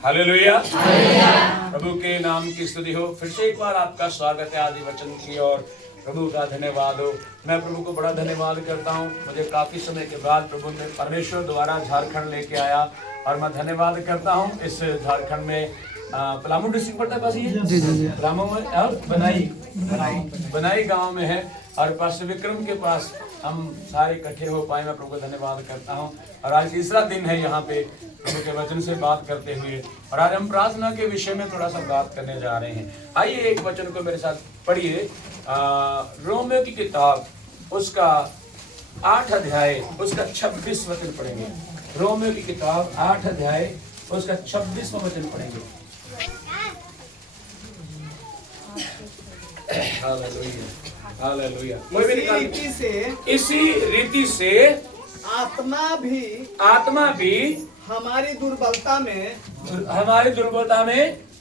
Hallelujah. प्रभु के नाम की स्तुति हो। फिर से एक बार आपका स्वागत है आदि वचन की और प्रभु का धन्यवाद हो। मैं प्रभु को बड़ा धन्यवाद करता हूँ। मुझे काफी समय के बाद प्रभु ने परमेश्वर द्वारा झारखंड लेके आया और मैं धन्यवाद करता हूँ। इस झारखंड में पलामू डिस्ट्रिक्ट पड़ता है, पास ही पलामू में और बनाई गांव में है और पास्टर विक्रम के पास हम सारे इकट्ठे हो पाए। मैं प्रभु को धन्यवाद करता हूँ और आज तीसरा दिन है यहाँ पे प्रभु के वचन से बात करते हुए और आज हम प्रार्थना के विषय में थोड़ा सा बात करने जा रहे हैं। आइए एक वचन को मेरे साथ पढ़िए। रोमियो की किताब उसका 8 अध्याय उसका 26 वचन पढ़ेंगे। रोमियो की किताब 8 अध्याय उसका 26वां वचन पढ़ेंगे। हालेलुया। इसी रीति से आत्मा भी हमारी दुर्बलता में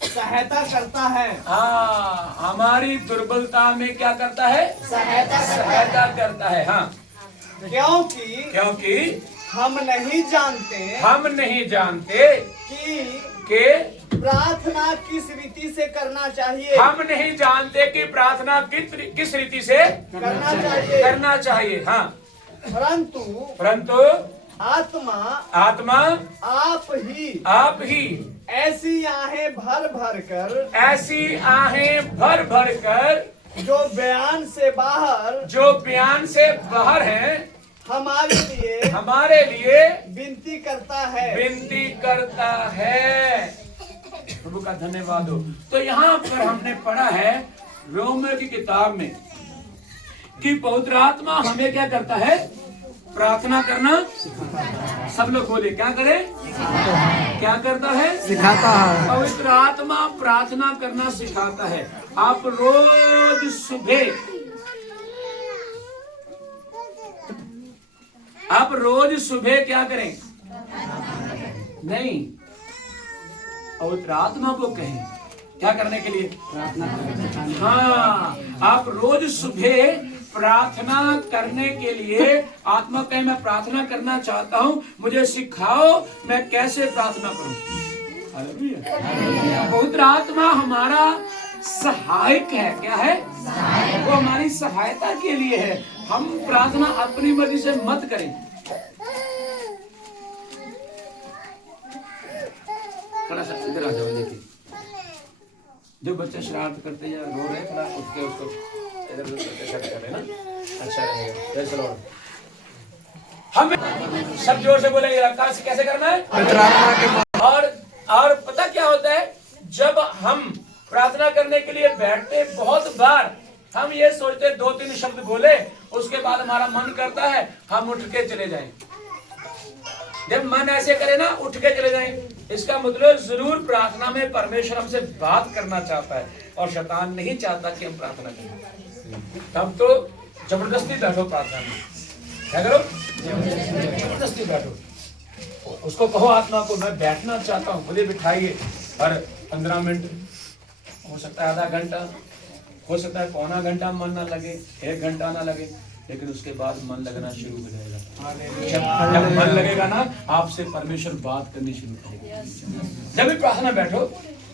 सहायता करता है। हाँ, हमारी दुर्बलता में क्या करता है? सहायता करता है। हाँ, क्योंकि हम नहीं जानते कि प्रार्थना किस रीति से करना चाहिए। हम नहीं जानते कि प्रार्थना किस रीति से करना चाहिए। हाँ, परंतु आत्मा आप ही ऐसी आहें भर कर जो बयान से बाहर हैं हमारे लिए विनती करता है। प्रभु का धन्यवाद हो। तो यहाँ पर हमने पढ़ा है रोमियो की किताब में कि पवित्र आत्मा हमें क्या करता है? प्रार्थना करना। सब लोग बोले क्या करे? क्या करता है? सिखाता है। पवित्र आत्मा प्रार्थना करना सिखाता है। आप रोज सुबह क्या करें? नहीं, पवित्र आत्मा को कहें क्या करने के लिए? हाँ, आप रोज सुबह प्रार्थना करने के लिए आत्मा कहे मैं प्रार्थना करना चाहता हूँ, मुझे सिखाओ मैं कैसे प्रार्थना करूं। पवित्र आत्मा हमारा सहायक है। क्या है? वो हमारी सहायता के लिए है। हम प्रार्थना अपनी मर्जी से मत करें। इधर आ जाओ। देखिए, जो बच्चे शरारत करते या रो रहे थोड़ा उठ के उसको इधर उधर कर लेना, अच्छा रहेगा। हम सब जोर से बोलेंगे कैसे करना है। और पता क्या होता है, जब हम प्रार्थना करने के लिए बैठते बहुत बार हम ये सोचते 2-3 शब्द बोले, उसके बाद हमारा मन करता है हम उठ के चले जाएं। जब मन ऐसे करे ना, उठ के चले जाएं, इसका मतलब जरूर प्रार्थना में परमेश्वर हमसे बात करना चाहता है और शैतान नहीं चाहता कि हम प्रार्थना करें। तब तो जबरदस्ती बैठो प्रार्थना में। क्या करो? जबरदस्ती बैठो। उसको कहो आत्मा को मैं बैठना चाहता हूँ, मुझे बिठाइए। और 15 मिनट हो सकता है, आधा घंटा हो सकता है, पौना घंटा मन ना लगे, 1 घंटा ना लगे, लेकिन उसके बाद मन लगना शुरू हो जाएगा। जब मन लगेगा ना, आपसे परमेश्वर बात करनी शुरू करेगा। जब भी प्रार्थना बैठो,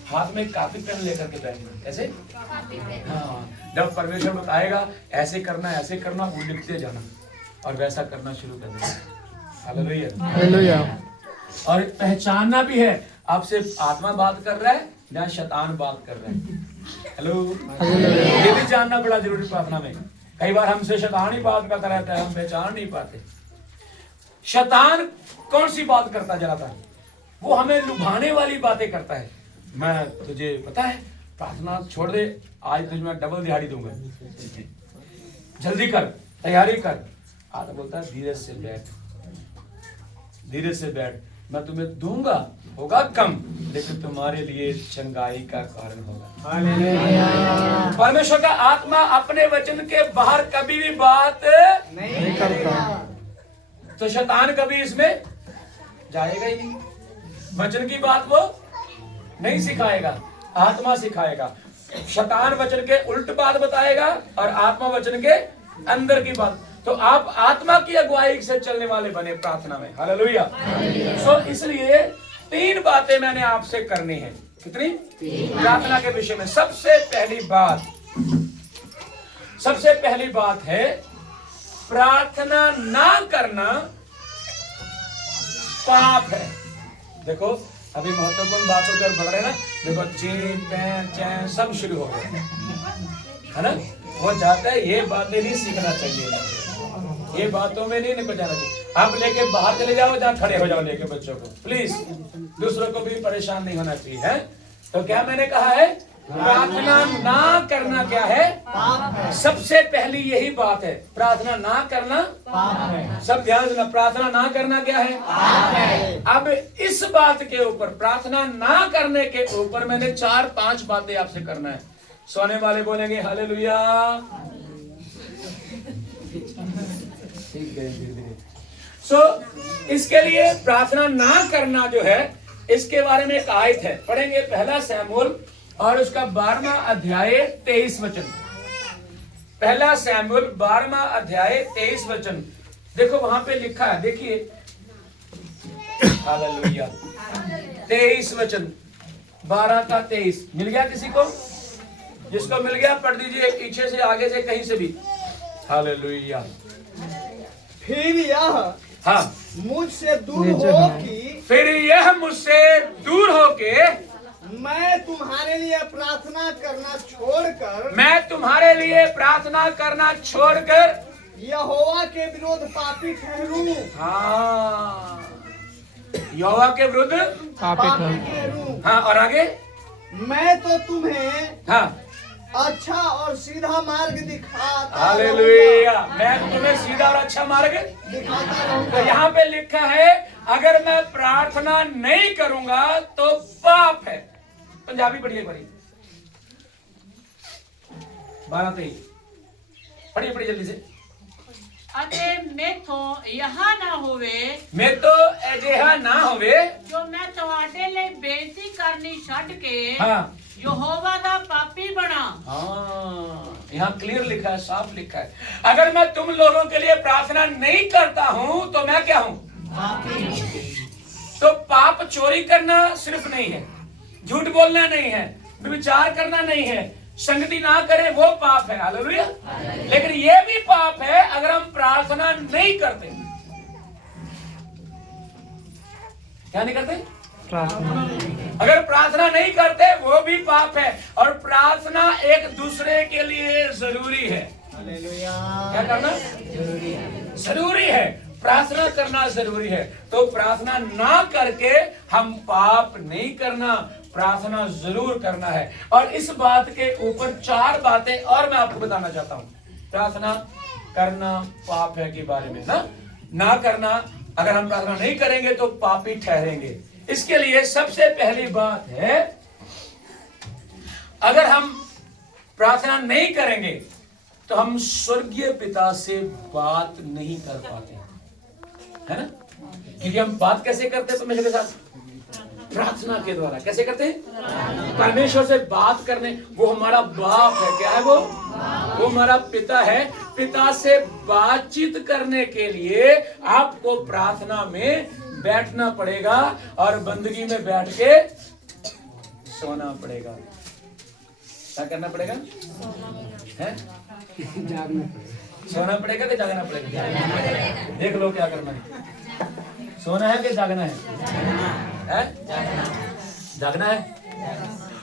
हाथ में कापी पेन लेकर के बैठना। कैसे? हाँ, जब परमेश्वर बताएगा ऐसे करना, वो लिखते जाना और वैसा करना शुरू कर देना। हालेलुया। और पहचानना भी है आपसे आत्मा बात कर रहा है या शैतान बात कर रहा है। हेलो, ये भी जानना बड़ा जरूरी प्रार्थना में। कई बार हमसे शैतान ही बात करता रहता है, हम पहचान नहीं पाते। शैतान कौन सी बात करता जरा था? वो हमें लुभाने वाली बातें करता है। मैं तुझे पता है प्रार्थना छोड़ दे, आज तुझे मैं डबल दिहाड़ी दूंगा, जल्दी कर, तैयारी कर। आधा बोलता है धीरे से बैठ, मैं तुम्हें दूंगा, होगा कम लेकिन तुम्हारे लिए चंगाई का कारण होगा। परमेश्वर का आत्मा अपने वचन के बाहर कभी भी बात नहीं करता। तो शैतान कभी इसमें जाएगा ही नहीं। वचन की बात वो नहीं सिखाएगा, आत्मा सिखाएगा। शैतान वचन के उल्ट बात बताएगा और आत्मा वचन के अंदर की बात। तो आप आत्मा की अगुवाई से चलने वाले बने प्रार्थना में। हालेलुया। सो इसलिए 3 बातें मैंने आपसे करनी है। कितनी? प्रार्थना के विषय में सबसे पहली बात है प्रार्थना ना करना पाप है। देखो अभी महत्वपूर्ण बातों पर बढ़ रहे हैं ना, देखो चीन पैन चैन सब शुरू हो गए है ना। वो चाहता है ये बातें नहीं सीखना चाहिए, ये बातों में नहीं निकल जाना चाहिए। आप लेके बाहर चले जाओ, जहाँ खड़े हो जाओ लेके बच्चों को, प्लीज दूसरों को भी परेशान नहीं होना चाहिए है। तो क्या मैंने कहा है? प्रार्थना ना करना क्या है? पाप है। सबसे पहली यही बात है, प्रार्थना ना करना पाप है। सब ध्यान देना, प्रार्थना ना करना क्या है? पाप है। अब इस बात के ऊपर, प्रार्थना ना करने के ऊपर मैंने 4-5 बातें आपसे करना है। सोने वाले बोलेंगे हालेलुया। इसके लिए प्रार्थना ना करना जो है, इसके बारे में एक आयत है, पढ़ेंगे 1 शमूएल और उसका 12वां अध्याय 23 वचन। 1 शमूएल 12वां अध्याय 23 वचन। देखो वहां पे लिखा है, देखिए हालेलुया। 23 वचन, 12 का 23 मिल गया किसी को? जिसको मिल गया पढ़ दीजिए, पीछे से आगे से कहीं से भी। हालेलुया। फिर यह हाँ, मुझसे दूर हो कि फिर यह मुझसे दूर होके मैं तुम्हारे लिए प्रार्थना करना छोड़कर यहोवा के विरोध पापी ठहरूं। हाँ, यहोवा के विरुद्ध पापी ठहरूं। हाँ, और आगे मैं तो तुम्हें हाँ, अच्छा और सीधा मार्ग दिखाता हालेलुया। मैं तुम्हें सीधा और अच्छा मार्ग रहूंगा। तो यहाँ पे लिखा है अगर मैं प्रार्थना नहीं करूंगा तो पाप है। पंजाबी पढ़िए, 12-23 पढ़िए जल्दी से। ਅਤੇ ਮੈਥੋਂ ਯਹਾ ਨਾ ਹੋਵੇ मैं तो अजिहा ना होवे ਜੋ ਮੈਂ ਤੁਹਾਡੇ ਲਈ ਬੇਨਤੀ ਕਰਨੀ ਛੱਡ ਕੇ हाँ ਯਹੋਵਾ ਦਾ ਪਾਪੀ ਬਣਾ। हाँ, यहाँ क्लियर लिखा है, साफ लिखा है, अगर मैं तुम लोगों के लिए प्रार्थना नहीं करता हूं तो मैं क्या हूं? तो पाप चोरी करना सिर्फ नहीं है, झूठ बोलना नहीं है, विचार करना नहीं है, संगति ना करें वो पाप है। हालेलुया। लेकिन ये भी पाप है अगर हम प्रार्थना नहीं करते। क्या नहीं करते? अगर प्रार्थना नहीं करते वो भी पाप है। और प्रार्थना एक दूसरे के लिए जरूरी है। क्या करना जरूरी है? प्रार्थना करना जरूरी है। तो प्रार्थना ना करके हम पाप नहीं करना, प्रार्थना जरूर करना है। और इस बात के ऊपर 4 बातें और मैं आपको बताना चाहता हूं। प्रार्थना करना पाप है के बारे में ना करना, अगर हम प्रार्थना नहीं करेंगे तो पापी ठहरेंगे। इसके लिए सबसे पहली बात है, अगर हम प्रार्थना नहीं करेंगे तो हम स्वर्गीय पिता से बात नहीं कर पाते, है ना। क्योंकि हम बात कैसे करते हैं परमेश्वर के साथ? प्रार्थना के द्वारा। कैसे करते हैं? परमेश्वर से बात करने, वो हमारा बाप है। क्या है वो हमारा पिता है। पिता से बातचीत करने के लिए आपको प्रार्थना में बैठना पड़ेगा और बंदगी में बैठ के सोना पड़ेगा। क्या करना पड़ेगा? है सोना पड़ेगा कि जागना पड़ेगा? देख लो क्या करना है, सोना है कि जागना है? जागना है।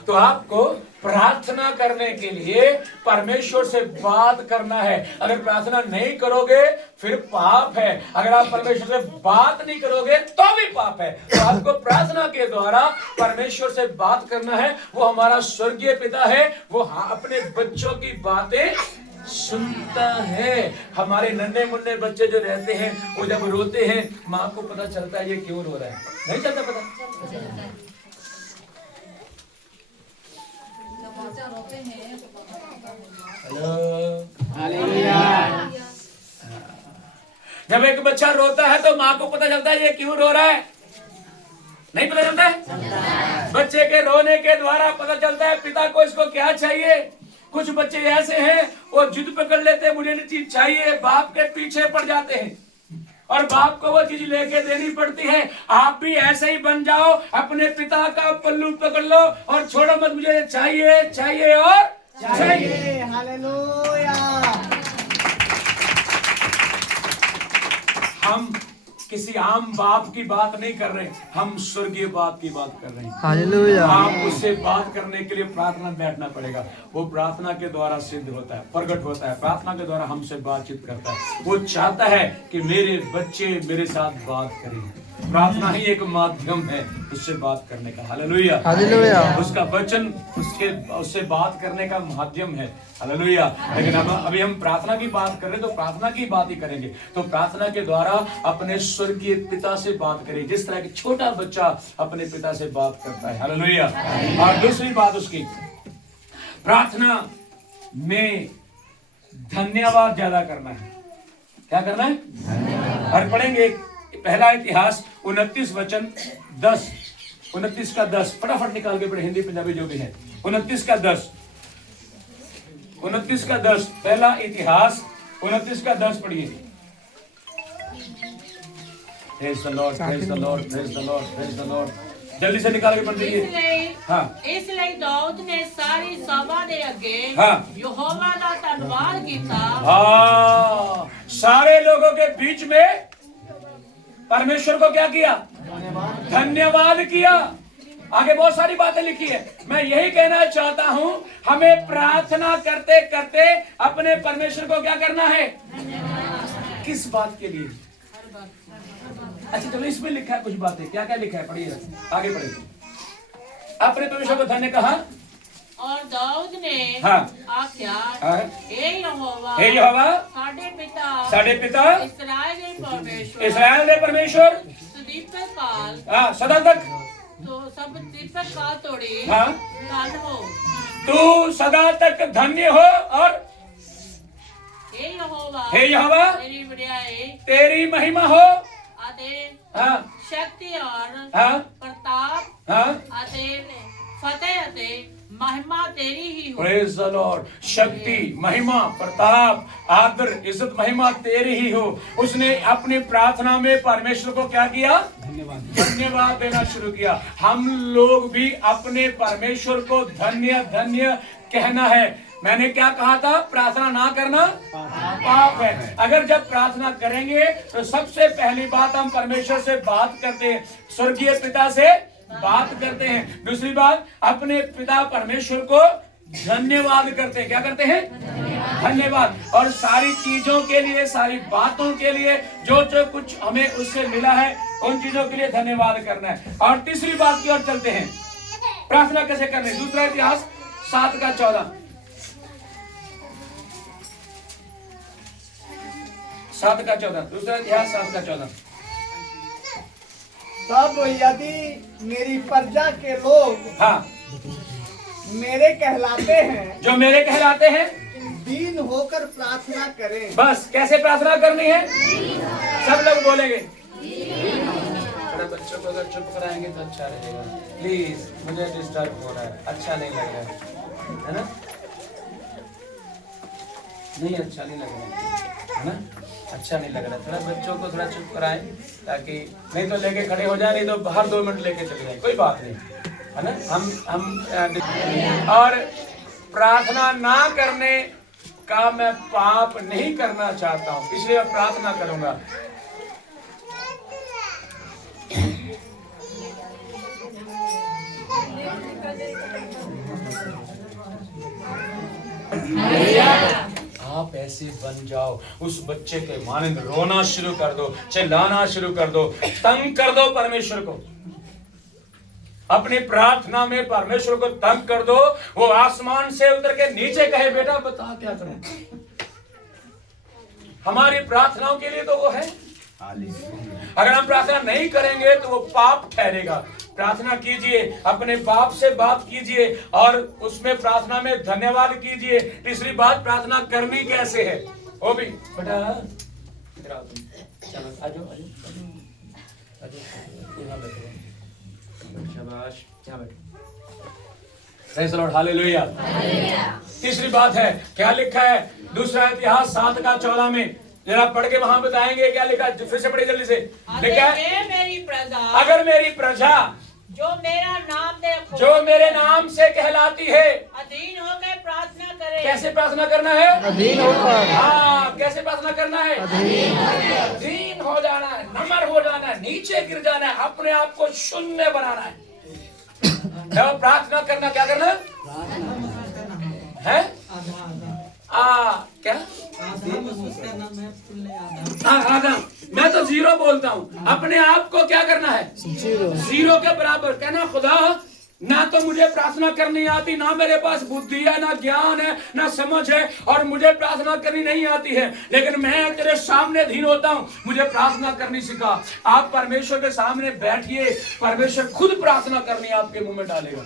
तो आपको प्रार्थना करने के लिए परमेश्वर से बात करना है। अगर प्रार्थना नहीं करोगे फिर पाप है, अगर आप परमेश्वर से बात नहीं करोगे तो भी पाप है। तो आपको प्रार्थना के द्वारा परमेश्वर से बात करना है। वो हमारा स्वर्गीय पिता है, वो अपने बच्चों की बातें सुनता है। हमारे नन्हे मुन्ने बच्चे जो रहते हैं, वो जब रोते हैं माँ को पता चलता है ये क्यों रो रहा है? नहीं चलता पता? जब एक बच्चा रोता है तो माँ को पता चलता है ये क्यों रो रहा है? नहीं पता चलता है? बच्चे के रोने के द्वारा पता चलता है पिता को इसको क्या चाहिए। कुछ बच्चे ऐसे हैं वो जिद पकड़ लेते हैं, मुझे ये चीज चाहिए, बाप के पीछे पड़ जाते हैं और बाप को वो चीज लेके देनी पड़ती है। आप भी ऐसे ही बन जाओ, अपने पिता का पल्लू पकड़ लो और छोड़ो मत, मुझे चाहिए चाहिए और चाहिए। हालेलुया। हम किसी आम बाप की बात नहीं कर रहे, हम स्वर्गीय बाप की बात कर रहे हैं। हालेलुया। आप उससे बात करने के लिए प्रार्थना में बैठना पड़ेगा। वो प्रार्थना के द्वारा सिद्ध होता है, प्रकट होता है, प्रार्थना के द्वारा हमसे बातचीत करता है। वो चाहता है कि मेरे बच्चे मेरे साथ बात करें। प्रार्थना ही एक माध्यम है उससे बात करने का। हालेलुया। हालेलुया। उसका वचन उससे बात करने का माध्यम है। हालेलुया। लेकिन अब अभी हम प्रार्थना की बात कर रहे हैं, तो प्रार्थना की बात ही करेंगे। तो प्रार्थना के द्वारा अपने स्वर्गीय पिता से बात करें, जिस तरह कि छोटा बच्चा अपने पिता से बात करता है। हालेलुया। और दूसरी बात उसकी प्रार्थना में धन्यवाद ज्यादा करना है। क्या करना है? और पढ़ेंगे पहला इतिहास 29 वचन 10, 29 का 10 फटाफट निकाल के पढ़े, हिंदी पंजाबी जो भी है। 29 का 10, 29 का 10, पहला इतिहास 29 का 10 पढ़िए। Praise the Lord, praise the Lord, praise the Lord, praise the Lord. जल्दी से निकाल के पढ़ दीजिए। हाँ। ਇਸ ਲਈ ਦਾਊਦ ਨੇ ਸਾਰੀ ਸਭਾ ਦੇ ਅੱਗੇ हाँ। ਯਹੋਵਾ ਦਾ ਧੰਨਵਾਦ ਕੀਤਾ। हाँ, सारे लोगों के बीच में परमेश्वर को क्या किया? धन्यवाद किया। आगे बहुत सारी बातें लिखी है। मैं यही कहना चाहता हूं, हमें प्रार्थना करते करते अपने परमेश्वर को क्या करना है? किस बात के लिए? अच्छा चलो, इसमें लिखा है कुछ बातें। क्या क्या लिखा है? पढ़िए, आगे पढ़िए। अपने परमेश्वर को धन्य कहा। और दाऊद ने हाँ। आख्या, हाँ। हे यहोवा, हे यहोवा, साडे पिता इस्राएल के परमेश्वर, इस्राएल के परमेश्वर सदीपक काल, हाँ, सदा तक तो सब दीपक काल तोड़ी हाँ। धन हो। तू सदा तक धन्य हो। और हे यहोवा, तेरी बड़ाई, तेरी महिमा हो। आते हाँ। शक्ति और हाँ। प्रताप, हाँ। आते फतेह, आते महिमा तेरी ही हो। Praise the Lord. शक्ति, महिमा, प्रताप, आदर, इज्जत, महिमा तेरी ही हो। उसने अपनी प्रार्थना में परमेश्वर को क्या किया? धन्यवाद देना शुरू किया। हम लोग भी अपने परमेश्वर को धन्य धन्य कहना है। मैंने क्या कहा था? प्रार्थना ना करना पाप है। अगर जब प्रार्थना करेंगे तो सबसे पहली बात हम परमेश्वर से बात करते हैं, स्वर्गीय पिता से बात करते हैं। दूसरी बात, अपने पिता परमेश्वर को धन्यवाद करते हैं। क्या करते हैं? धन्यवाद। और सारी चीजों के लिए, सारी बातों के लिए, जो जो कुछ हमें उससे मिला है, उन चीजों के लिए धन्यवाद करना है। और तीसरी बात की ओर चलते हैं, प्रार्थना कैसे करनी। दूसरा इतिहास 7 का 14, 7 का 14, दूसरा इतिहास 7 का 14। तब यदि मेरी प्रजा के लोग हाँ, मेरे कहलाते हैं, जो मेरे कहलाते हैं, दीन होकर प्रार्थना करें। बस कैसे प्रार्थना करनी है? सब लोग बोलेंगे। थोड़ा बच्चों को अगर चुप कराएंगे तो अच्छा रहेगा। प्लीज, मुझे डिस्टर्ब हो रहा है, अच्छा नहीं लग रहा है ना? नहीं अच्छा नहीं लग रहा है ना? अच्छा नहीं लग रहा। थोड़ा बच्चों को थोड़ा चुप कराएं, ताकि नहीं तो लेके खड़े हो जाए, नहीं तो हर 2 मिनट लेके चले जाए, कोई बात नहीं है ना। हम और प्रार्थना ना करने का मैं पाप नहीं करना चाहता हूं, इसलिए मैं प्रार्थना करूंगा। आप ऐसे बन जाओ, उस बच्चे के मानंद रोना शुरू कर दो, चिल्लाना शुरू कर दो, तंग कर दो परमेश्वर को। अपनी प्रार्थना में परमेश्वर को तंग कर दो। वो आसमान से उतर के नीचे कहे, बेटा बता क्या करूं। हमारी प्रार्थनाओं के लिए तो वो है। अगर हम प्रार्थना नहीं करेंगे तो वो पाप ठहरेगा। प्रार्थना कीजिए, अपने बाप से बात कीजिए और उसमें प्रार्थना में धन्यवाद कीजिए। तीसरी बात, प्रार्थना करनी कैसे है वो भी। बेटा चलो आजो आजो यहाँ बैठो, शाबाश यहाँ बैठो। Praise the Lord, hallelujah. तीसरी बात है, क्या लिखा है? दूसरा इतिहास 7 का 14 में, जरा पढ़ के वहां बताएंगे क्या लिखा, फिर से पढ़िए जल्दी से। लिखा है, ये मेरी प्रजा अगर मेरी प्रजा जो मेरे नाम से कहलाती है, अधीन होकर प्रार्थना करे। कैसे प्रार्थना करना है? अधीन होकर। हाँ, कैसे प्रार्थना करना है? अधीन हो जाना है, नम्र हो जाना है, नीचे गिर जाना है, अपने आप को शून्य बनाना है। जब प्रार्थना करना क्या करना है? क्या आधा, मैं तो जीरो बोलता हूँ। अपने आप को क्या करना है? जीरो के बराबर कहना, खुदा ना तो मुझे प्रार्थना करनी आती, ना मेरे पास बुद्धि है, ना ज्ञान है, ना समझ है, और मुझे प्रार्थना करनी नहीं आती है, लेकिन मैं तेरे सामने अधीन होता हूँ, मुझे प्रार्थना करनी सिखा। आप परमेश्वर के सामने बैठिए, परमेश्वर खुद प्रार्थना करनी आपके मुंह में डालेगा।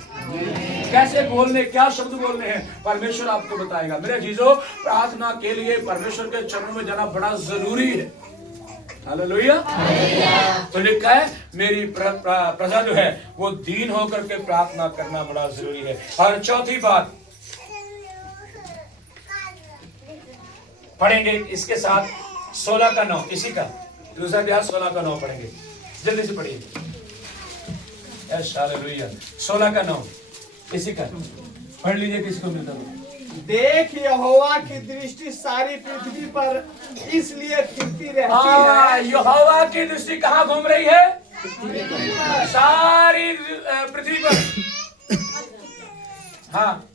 कैसे बोलने, क्या शब्द बोलने हैं, परमेश्वर आपको बताएगा। मेरे जीजो, प्रार्थना के लिए परमेश्वर के चरणों में जाना बड़ा जरूरी है। हालेलुया। तो लिखा है, मेरी प्रजा जो है वो दीन होकर के प्रार्थना करना बड़ा जरूरी है। और चौथी बात पढ़ेंगे इसके साथ 16 का 9, इसी का दूसरा अध्याय 16 का 9 पढ़ेंगे, जल्दी से पढ़िए। हालेलुया। 16 का 9 इसी का पढ़ लीजिए, किसको मिलता है? देख, यहोवा की दृष्टि सारी पृथ्वी पर इसलिए फिरती रहती है। यहोवा की दृष्टि कहाँ घूम रही है? सारी पृथ्वी पर। हाँ,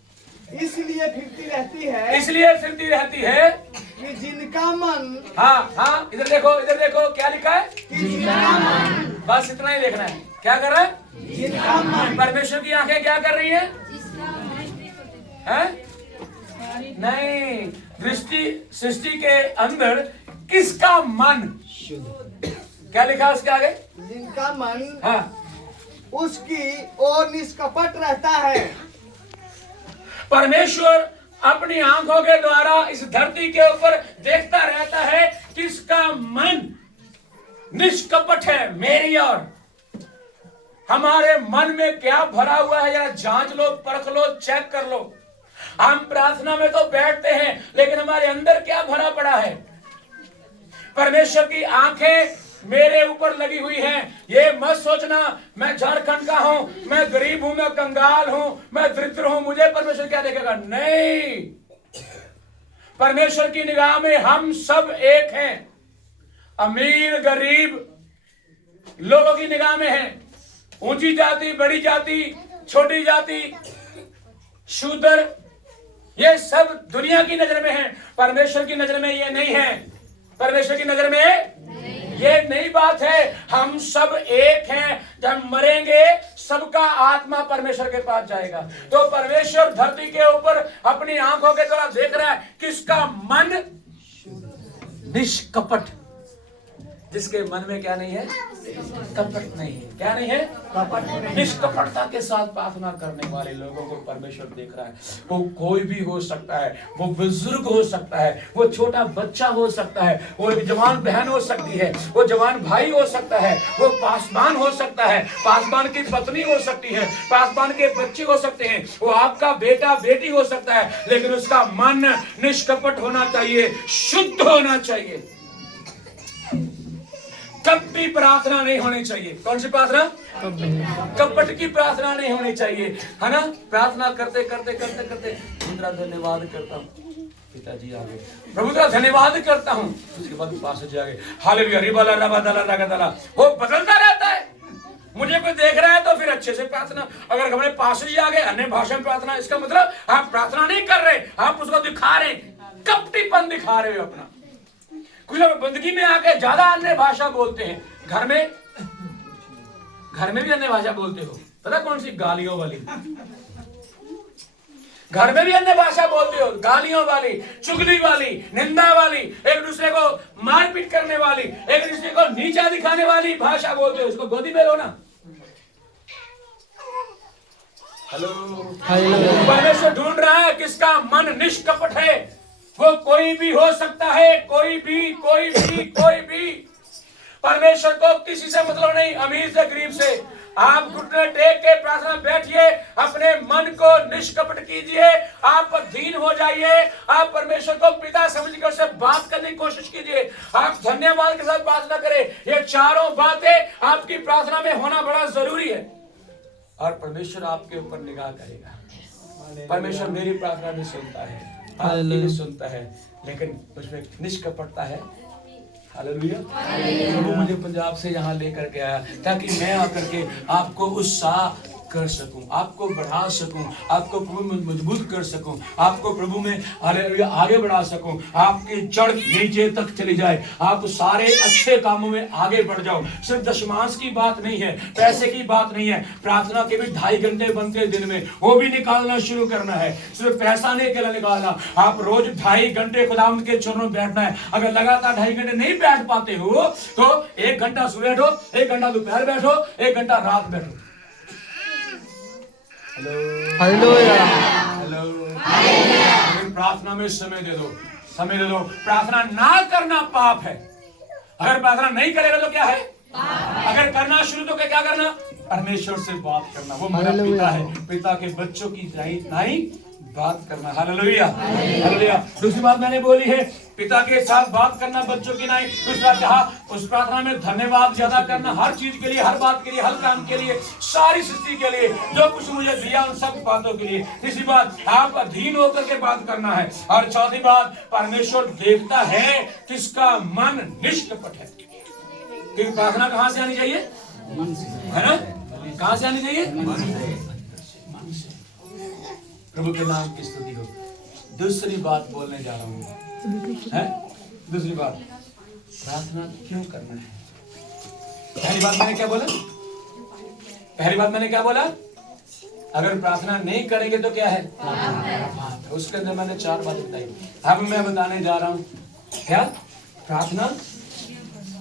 इसलिए फिरती रहती है, इसलिए फिरती रहती है कि जिनका मन। हाँ, इधर देखो क्या लिखा है? जिनका मन। बस इतना ही देखना है। क्या कर रहा है? जिनका मन। परमेश्वर की आंखें क्या कर रही है? नहीं, दृष्टि सृष्टि के अंदर किसका मन? क्या लिखा उसके आगे? जिनका मन। हाँ, उसकी ओर निष्कपट रहता है। परमेश्वर अपनी आंखों के द्वारा इस धरती के ऊपर देखता रहता है, किसका मन निष्कपट है मेरी ओर। हमारे मन में क्या भरा हुआ है, जरा जांच लो, परख लो, चेक कर लो। हम प्रार्थना में तो बैठते हैं, लेकिन हमारे अंदर क्या भरा पड़ा है? परमेश्वर की आंखें मेरे ऊपर लगी हुई हैं। ये मत सोचना मैं झारखंड का हूं, मैं गरीब हूं, मैं कंगाल हूं, मैं दरिद्र हूं, मुझे परमेश्वर क्या देखेगा? नहीं, परमेश्वर की निगाह में हम सब एक हैं। अमीर गरीब लोगों की निगाह में है, ऊंची जाति, बड़ी जाति, छोटी जाति, शूद्र, ये सब दुनिया की नजर में है। परमेश्वर की नजर में ये नहीं है। परमेश्वर की नजर में ये नई बात है। हम सब एक हैं। जब मरेंगे सबका आत्मा परमेश्वर के पास जाएगा। तो परमेश्वर धरती के ऊपर अपनी आंखों के द्वारा देख रहा है, किसका मन निष्कपट, जिसके मन में क्या नहीं है? कपट नहीं है। क्या नहीं है? कपट नहीं। निष्कपटता के साथ प्रार्थना करने वाले लोगों को परमेश्वर देख रहा है। वो कोई भी हो सकता है, वो बुजुर्ग हो सकता है, वो छोटा बच्चा हो सकता है, वो एक जवान बहन हो सकती है, वो जवान भाई हो सकता है, वो पासवान हो सकता है, पासवान की पत्नी हो सकती है, पासवान के बच्चे हो सकते हैं, वो आपका बेटा बेटी हो सकता है, लेकिन उसका मन निष्कपट होना चाहिए, शुद्ध होना चाहिए। कपटी प्रार्थना नहीं होनी चाहिए। कौन सी प्रार्थना? कपट की प्रार्थना नहीं होनी चाहिए, है ना? प्रार्थना करते करते करते करते तेरा धन्यवाद करता हूँ, पिताजी आ गए, प्रभु का धन्यवाद करता हूँ, उसके बाद पास आ गए, हालेलुया, रिबाला रबादाला रगादाला, वो बदलता रहता है। मुझे कोई देख रहा है तो फिर अच्छे से प्रार्थना। अगर हमारे पास ही आ गए अन्य भाषा में प्रार्थना, इसका मतलब आप प्रार्थना नहीं कर रहे, आप उसको दिखा रहे, कपटीपन दिखा रहे हो अपना। कुछ लोग बंदगी में आके ज्यादा अन्य भाषा बोलते हैं। घर में भी अन्य भाषा बोलते हो, पता कौन सी? गालियों वाली। घर में भी अन्य भाषा बोलते हो, गालियों वाली, चुगली वाली, निंदा वाली, एक दूसरे को मारपीट करने वाली, एक दूसरे को नीचा दिखाने वाली भाषा बोलते हो। उसको गोदी में लो ना। हेलो, परमेश्वर ढूंढ रहा है किसका मन निष्कपट है। वो कोई भी हो सकता है, कोई भी। परमेश्वर को किसी से मतलब नहीं, अमीर से गरीब से। आप घुटने टेक के प्रार्थना बैठिए, अपने मन को निष्कपट कीजिए, आप अधीन हो जाइए, आप परमेश्वर को पिता समझकर उससे बात करने की कोशिश कीजिए। आप धन्यवाद के साथ प्रार्थना करें। ये चारों बातें आपकी प्रार्थना में होना बड़ा जरूरी है और परमेश्वर आपके ऊपर निगाह करेगा। परमेश्वर मेरी प्रार्थना भी सुनता है, आपकी भी सुनता है, लेकिन उसमें निष्कपटता है। हालेलुया। प्रभु मुझे पंजाब से यहाँ लेकर के आया ताकि मैं आकर के आपको उत्साह कर सकूं, आपको बढ़ा सकूं, आपको प्रभु में मजबूत कर सकूं, आपको प्रभु में हालेलुया आगे बढ़ा सकूं, आपकी जड़ नीचे तक चली जाए, आप सारे अच्छे कामों में आगे बढ़ जाओ। सिर्फ दशमांश की बात नहीं है, पैसे की बात नहीं है, प्रार्थना के भी 2.5 घंटे बनते हैं दिन में, वो भी निकालना शुरू करना है। सिर्फ पैसा नहीं अकेला निकालना, आप रोज 2.5 घंटे खुदावंद के चरणों में बैठना है। अगर लगातार 2.5 घंटे नहीं बैठ पाते हो तो 1 घंटा सुबह बैठो, 1 घंटा दोपहर बैठो, 1 घंटा रात बैठो। हालेलुया। लेकिन प्रार्थना में समय दे दो, समय दे दो। प्रार्थना ना करना पाप है। अगर प्रार्थना नहीं करेगा तो क्या है? अगर करना शुरू तो क्या करना? परमेश्वर से बात करना। वो मेरा पिता है, पिता के बच्चों की नहीं बात करना। Hallelujah, hallelujah. दूसरी बात मैंने बोली है, पिता के साथ बात करना, बच्चों की नहीं। दूसरा कहा उस प्रार्थना में धन्यवाद ज्यादा करना, हर चीज के लिए, हर बात के लिए, हर काम के लिए, सारी सृष्टि के लिए, जो कुछ मुझे दिया उन सब बातों के लिए। तीसरी बात, आप अधीन होकर के बात करना है। और चौथी बात, परमेश्वर देखता है किसका मन निष्कपट है। क्योंकि प्रार्थना कहां से आनी चाहिए? है ना? कहां से आनी चाहिए? प्रभु के नाम की स्तुति हो। दूसरी बात बोलने जा रहा हूँ, है? दूसरी बात, प्रार्थना क्यों करना है? पहली बात मैंने क्या बोला? पहली बात मैंने क्या बोला? अगर प्रार्थना नहीं करेंगे तो क्या है? उसके अंदर मैंने 4 बातें बताई। अब मैं बताने जा रहा हूँ क्या प्रार्थना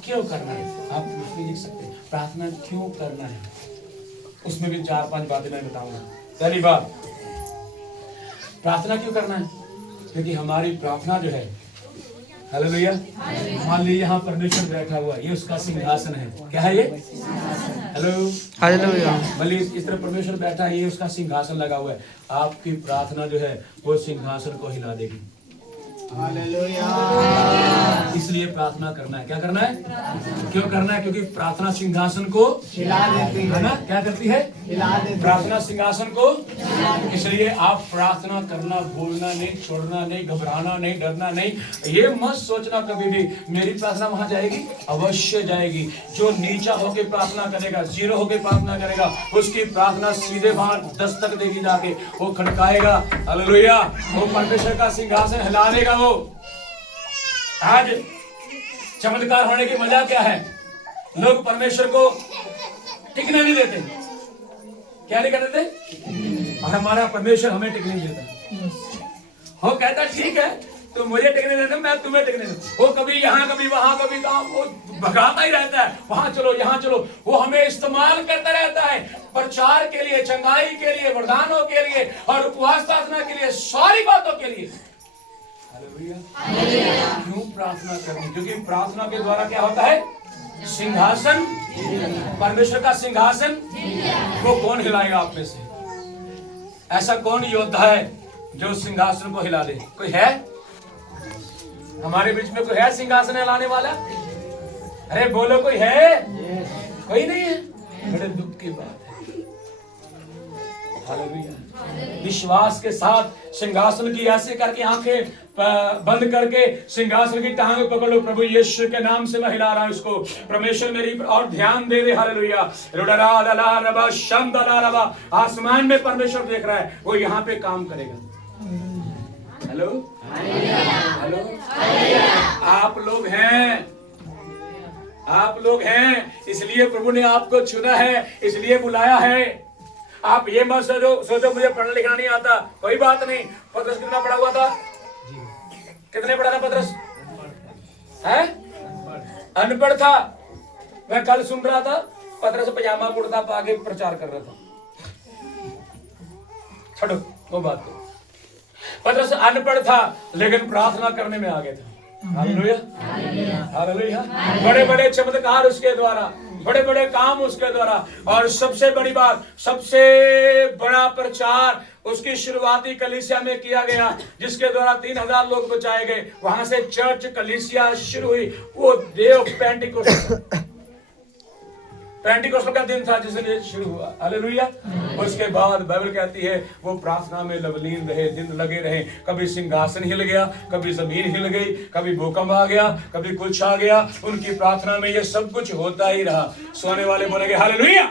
क्यों करना है। आप उसमें लिख सकते हैं प्रार्थना क्यों करना है, उसमें भी 4-5 बातें मैं बताऊंगा। पहली बात, प्रार्थना क्यों करना है? क्योंकि हमारी प्रार्थना जो है, हालेलुया, मान लीजिए यहाँ परमेश्वर बैठा हुआ है, ये उसका सिंहासन है। क्या है ये? Hello, hallelujah. मान लीजिए इस तरह परमेश्वर बैठा है, ये उसका सिंहासन लगा हुआ है। आपकी प्रार्थना जो है वो सिंहासन को हिला देगी। हालेलुया। इसलिए प्रार्थना करना है। क्या करना है? क्यों करना है? क्योंकि प्रार्थना सिंहासन को हिला देती है ना? क्या करती है? हिला देती है। प्रार्थना सिंहासन को। इसलिए आप प्रार्थना करना भूलना नहीं, छोड़ना नहीं, घबराना नहीं, डरना नहीं। ये मत सोचना कभी भी मेरी प्रार्थना वहां जाएगी, अवश्य जाएगी। जो नीचा होकर प्रार्थना करेगा, जीरो होकर प्रार्थना करेगा, उसकी प्रार्थना सीधे वहां दस्तक देगी, जाके वो खड़काएगा। हालेलुया, वो परमेश्वर का सिंहासन हिला देगा। वो आज चमत्कार होने की वजह क्या है? लोग परमेश्वर को टिकने नहीं देते। क्या नहीं कर देते? और हमारा परमेश्वर हमें टिकने नहीं देता। वो कहता ठीक है, तुम मुझे टिकने देते, मैं तुम्हें टिकने देता। वो कभी यहाँ, कभी वहां, कभी कहाँ, वो भगाता ही रहता है। वहां चलो, यहाँ चलो। वो हमें इस्तेमाल करता रहता है प्रचार के लिए, चंगाई के लिए, वरदानों के लिए और उपवास प्रार्थना के लिए, सारी बातों के लिए। क्यों प्रार्थना करनी? क्योंकि प्रार्थना के द्वारा क्या होता है? सिंहासन, परमेश्वर का सिंहासन वो कौन हिलाएगा आप में से? ऐसा कौन योद्धा है जो सिंहासन को हिला दे? कोई है हमारे बीच में? कोई है सिंहासन हिलाने वाला? अरे बोलो, कोई है? कोई नहीं है। बड़े दुख की बात है। हालेलुया। विश्वास के साथ सिंहासन की ऐसे करके आंखें बंद करके सिंहासन की टांग पकड़ लो। प्रभु यीशु के नाम से मैं हिला रहा हूं इसको। परमेश्वर मेरी और ध्यान दे दे। हालेलुया। आसमान में परमेश्वर देख रहा है, वो यहाँ पे काम करेगा। हेलो, हेलो, आप लोग हैं, आप लोग हैं, इसलिए प्रभु ने आपको चुना है, इसलिए बुलाया है। आप ये मत सोचो मुझे पढ़ना लिखना नहीं आता। कोई बात नहीं। पतरस कितना पढ़ा हुआ था? कितने पढ़ा था पतरस? है? अनपढ़ था। मैं कल सुन रहा था, पतरस पजामा कुर्ता पा के प्रचार कर रहा था। छोड़ो वो बात को। पतरस अनपढ़ था लेकिन प्रार्थना करने में आगे था। Hallelujah, hallelujah. बड़े बड़े चमत्कार उसके द्वारा, बड़े बड़े काम उसके द्वारा। और सबसे बड़ी बात, सबसे बड़ा प्रचार उसकी शुरुआती कलीसिया में किया गया, जिसके द्वारा 3000 लोग बचाए गए। वहां से चर्च कलीसिया शुरू हुई। वो देव पेंटिकोस्टल का दिन था जिस दिन ये शुरू हुआ। हालेलुया। उसके बाद बाइबल कहती है वो प्रार्थना में लवलीन रहे, दिन लगे रहे। कभी सिंहासन हिल गया, कभी जमीन हिल गई, कभी भूकंप आ गया, कभी कुछ आ गया। उनकी प्रार्थना में ये सब कुछ होता ही रहा। सोने वाले बोलेंगे हालेलुया।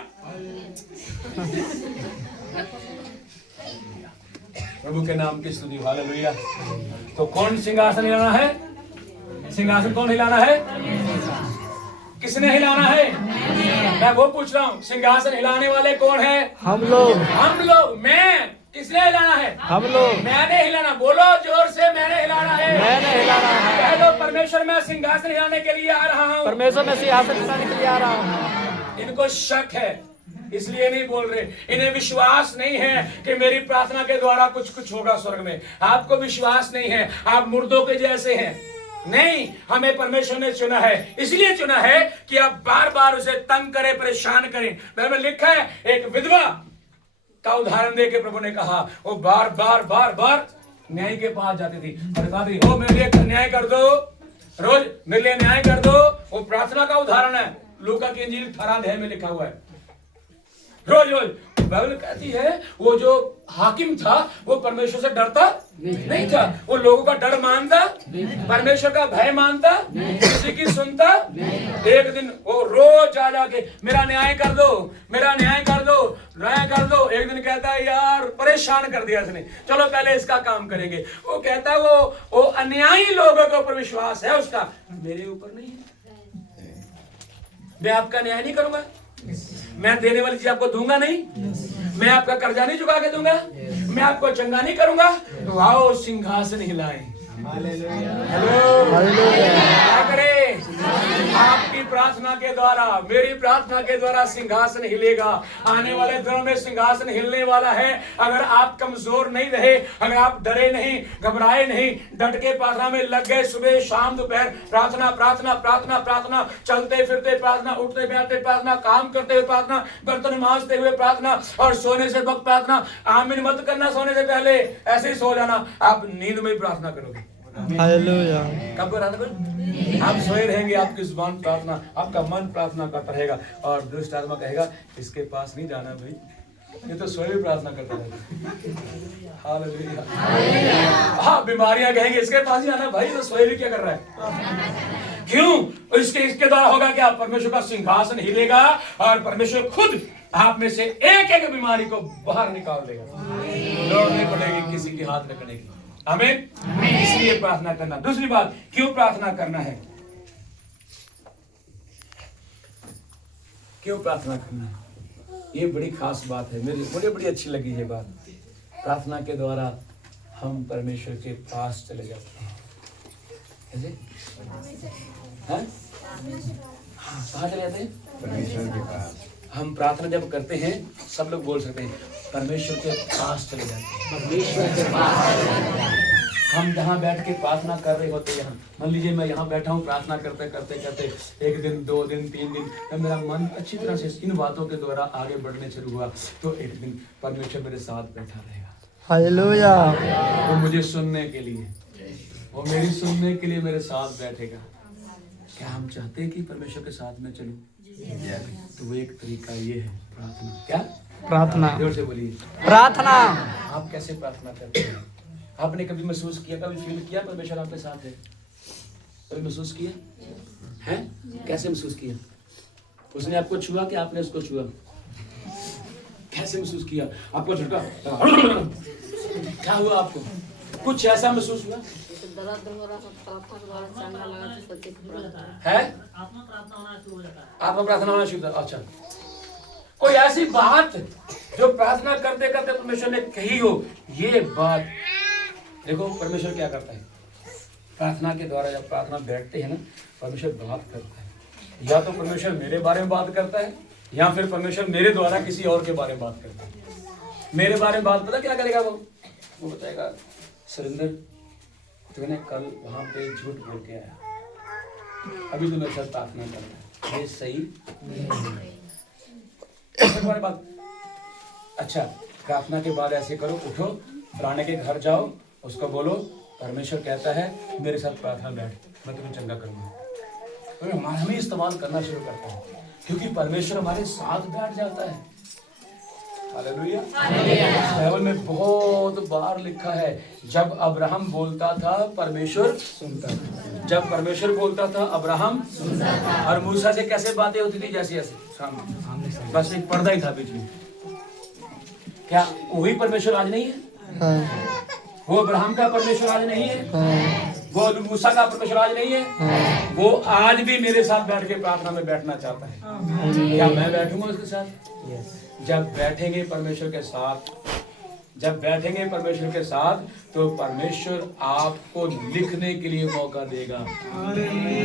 प्रभु के नाम की स्तुति। हालेलुया। तो कौन सिंहासन हिलाना है? सिंहासन कौन हिलाना है? किसने हिलाना है? मैं वो पूछ रहा हूँ, सिंहासन हिलाने वाले कौन है? हम लोग। हम लोग। मैं। किसने हिलाना है? हम लोग। मैंने हिलाना। बोलो जोर से, मैंने हिलाना है। मैंने हिलाना है। कह दो, परमेश्वर मैं सिंहासन हिलाने के लिए आ रहा हूँ। परमेश्वर में सिंहासन हिलाने के लिए आ रहा हूँ। इनको शक है, इसलिए नहीं बोल रहे। इन्हें विश्वास नहीं है कि मेरी प्रार्थना के द्वारा कुछ होगा स्वर्ग में। आपको विश्वास नहीं है, आप मुर्दों के जैसे हैं। नहीं, हमें परमेश्वर ने चुना है। इसलिए चुना है कि आप बार बार उसे तंग करें, परेशान करें। बाइबल में लिखा है, एक विधवा का उदाहरण देके प्रभु ने कहा, वो बार बार न्याय के पास जाती थी और कहती थी, ओ मेरे लिए न्याय कर दो, रोज मेरे लिए न्याय कर दो। वो प्रार्थना का उदाहरण है। लूका की इंजील 18 अध्याय में लिखा हुआ है। रोज बाइबल कहती है वो जो हाकिम था वो परमेश्वर से डरता नहीं था। वो लोगों का डर मानता, परमेश्वर का भय मानता, किसी की सुनता। एक दिन वो रोज आ जाके मेरा न्याय कर दो, मेरा न्याय कर दो, न्याय कर दो। एक दिन कहता है यार परेशान कर दिया इसने, चलो पहले इसका काम करेंगे। वो कहता है वो अन्यायी लोगों के ऊपर विश्वास है उसका, मेरे ऊपर नहीं है। मैं आपका न्याय नहीं करूंगा, मैं देने वाली चीज आपको दूंगा नहीं, मैं आपका कर्जा नहीं चुका के दूंगा, मैं आपको चंगा नहीं करूंगा। तो आओ सिंहासन हिलाएं। क्या करें? आपकी प्रार्थना के द्वारा, मेरी प्रार्थना के द्वारा सिंहासन हिलेगा। आने वाले दिनों में सिंहासन हिलने वाला है। अगर आप कमजोर नहीं रहे, अगर आप डरे नहीं, घबराए नहीं, डट के प्रार्थना में लग गए, सुबह शाम दोपहर प्रार्थना प्रार्थना प्रार्थना प्रार्थना, चलते फिरते प्रार्थना, उठते बैठते प्रार्थना, काम करते हुए प्रार्थना, बर्तन मांजते हुए प्रार्थना और सोने से वक्त प्रार्थना। आमीन मत करना सोने से पहले, ऐसे ही सो जाना। आप नींद में प्रार्थना करोगे। हालेलुया। कब प्रार्थना करोगे? आप सोए रहेंगे, आपकी जुबान प्रार्थना, आपका मन प्रार्थना करता रहेगा और दुष्ट आत्मा कहेगा इसके पास नहीं जाना भाई, ये तो सोए भी प्रार्थना करता रहेगा। हालेलुया। हाँ, बीमारियां कहेंगे इसके पास ही आना भाई, तो सोए भी क्या कर रहा है? क्यों? इसके द्वारा होगा क्या? परमेश्वर का सिंहासन हिलेगा और परमेश्वर खुद आप में से एक एक बीमारी को बाहर निकाल देगा। लोड़ नहीं पड़ेगी किसी के हाथ रखने की। आमीन। इसलिए प्रार्थना करना। दूसरी बात, क्यों प्रार्थना करना है? क्यों प्रार्थना करना है? ये बड़ी खास बात है, मुझे बड़ी अच्छी लगी ये बात। प्रार्थना के द्वारा हम परमेश्वर के पास चले जाते हैं। कैसे? हाँ, कहाँ चले जाते हैं? परमेश्वर के पास। हम प्रार्थना जब करते हैं, सब लोग बोल सकते हैं परमेश्वर के पास चले जाते हैं। परमेश्वर के पास हम जहाँ बैठ के प्रार्थना कर रहे होते हैं। मान लीजिए मैं यहाँ बैठा हूँ, प्रार्थना करते करते करते 1 दिन 2 दिन 3 दिन जब मेरा मन अच्छी तरह से इन बातों के द्वारा आगे बढ़ने शुरू हुआ, तो एक दिन परमेश्वर मेरे साथ बैठा रहेगा। हालेलुया। वो मुझे सुनने के लिए, वो मेरी सुनने के लिए मेरे साथ बैठेगा। क्या हम चाहते हैं कि परमेश्वर के साथ में चलूं? तो वो एक तरीका ये है प्रार्थना। क्या? प्रार्थना। जोर से बोलिए प्रार्थना। आप कैसे प्रार्थना करते हैं? आपने कभी महसूस किया, कभी फील किया परमेश्वर आपके साथ है? कभी महसूस किया है? कैसे महसूस किया? उसने आपको छुआ कि आपने उसको छुआ? कैसे महसूस किया? आपको झटका क्या हुआ? आपको कुछ ऐसा महसूस हुआ है? आत्मा प्रार्थना होना शुरू। अच्छा, कोई ऐसी बात जो प्रार्थना करते करते परमेश्वर ने कही हो? ये बात देखो परमेश्वर क्या करता है प्रार्थना के द्वारा। जब प्रार्थना बैठते हैं ना, परमेश्वर बात करता है। या तो परमेश्वर मेरे बारे में बात करता है, या फिर परमेश्वर मेरे द्वारा किसी और के बारे में बात करता है। मेरे बारे में बात पता क्या करेगा? वो बताएगा सुरेंद्र तूने कल वहां पे झूठ बोल के आया, अभी तू मेरे साथ प्रार्थना कर रहा है। ये सही तुम्हारी बात। अच्छा, प्रार्थना के बाद ऐसे करो, उठो, फलाने के घर जाओ, उसको बोलो परमेश्वर कहता है मेरे साथ प्रार्थना बैठ, मैं तुम्हें चंगा करूंगा। तो हमें इस्तेमाल करना शुरू करता है, क्योंकि परमेश्वर हमारे साथ बैठ जाता है। हालेलुया। बाइबल में बहुत बार लिखा है, जब अब्राहम बोलता था परमेश्वर सुनता था। जब परमेश्वर बोलता था अब्राहम सुनता था। और मूसा से कैसे बातें होती थी? जैसे ऐसे सामने, बस एक पर्दा ही था बीच में। क्या वही परमेश्वर आज नहीं है? वो अब्राहम का परमेश्वर आज नहीं है? वो मूसा का परमेश्वर आज नहीं है? वो आज भी मेरे साथ बैठ के प्रार्थना में बैठना चाहता है। क्या मैं बैठूंगा उसके साथ? जब बैठेंगे परमेश्वर के साथ, जब बैठेंगे परमेश्वर के साथ, तो परमेश्वर आपको लिखने के लिए मौका देगा।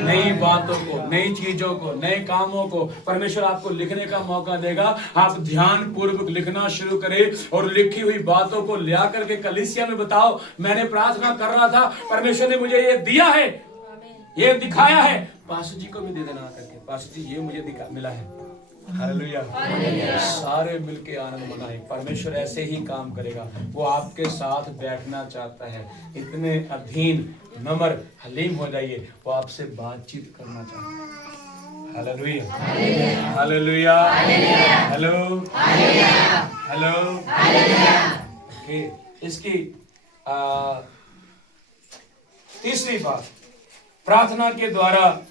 नई बातों को, नई चीजों को, नए कामों को परमेश्वर आपको लिखने का मौका देगा। आप ध्यान पूर्वक लिखना शुरू करें और लिखी हुई बातों को ला करके कलीसिया में बताओ, मैंने प्रार्थना कर रहा था, परमेश्वर ने मुझे ये दिया है, ये दिखाया है। पास्टर जी को भी दे देना करके, पास्टर जी ये मुझे मिला है। हालेलुया। सारे मिलके आनंद मनाएं। परमेश्वर ऐसे ही काम करेगा। वो आपके साथ बैठना चाहता है। इतने अधीन, नम्र, हलीम हो जाइए, वो आपसे बातचीत करना चाहता है। Hallelujah, hallelujah, hello, hello. इसकी तीसरी बात, प्रार्थना के द्वारा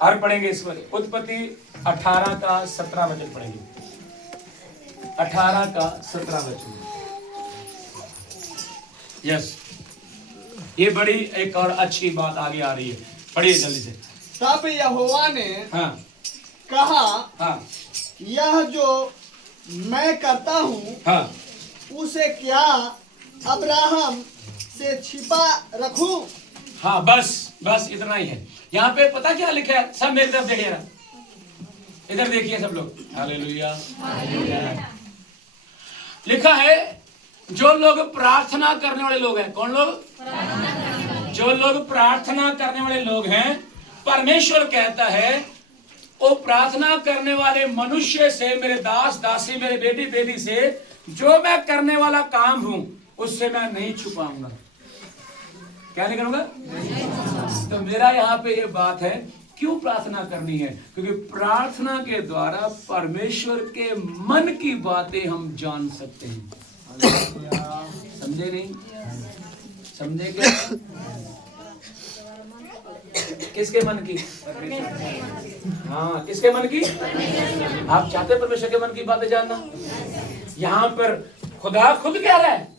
और पढ़ेंगे इस पर उत्पत्ति 18 का 17 वचन पढ़ेंगे। 18 का 17 वचन। यस, ये बड़ी एक और अच्छी बात आगे आ रही है, पढ़िए जल्दी से। तब यहोवा ने हाँ कहा, हाँ यह जो मैं करता हूँ हाँ, उसे क्या अब्राहम से छिपा रखूं? हाँ, बस इतना ही है। यहाँ पे पता क्या लिखा है? सब मेरी तरफ देखिए, इधर देखिए सब लोग। हालेलुया। लिखा है, जो लोग प्रार्थना करने वाले लोग हैं, कौन लोग? जो लोग प्रार्थना करने वाले लोग हैं, परमेश्वर कहता है वो प्रार्थना करने वाले मनुष्य से, मेरे दास दासी, मेरे बेटी बेटी से, जो मैं करने वाला काम हूं उससे मैं नहीं छुपाऊंगा। क्या नहीं करूंगा? तो मेरा यहाँ पे ये बात है, क्यों प्रार्थना करनी है? क्योंकि प्रार्थना के द्वारा परमेश्वर के मन की बातें हम जान सकते हैं। समझे नहीं? समझे क्या? किसके मन की? हाँ, किसके मन की? आप चाहते हैं परमेश्वर के मन की बातें जानना? यहाँ पर खुदा खुद कह रहा है,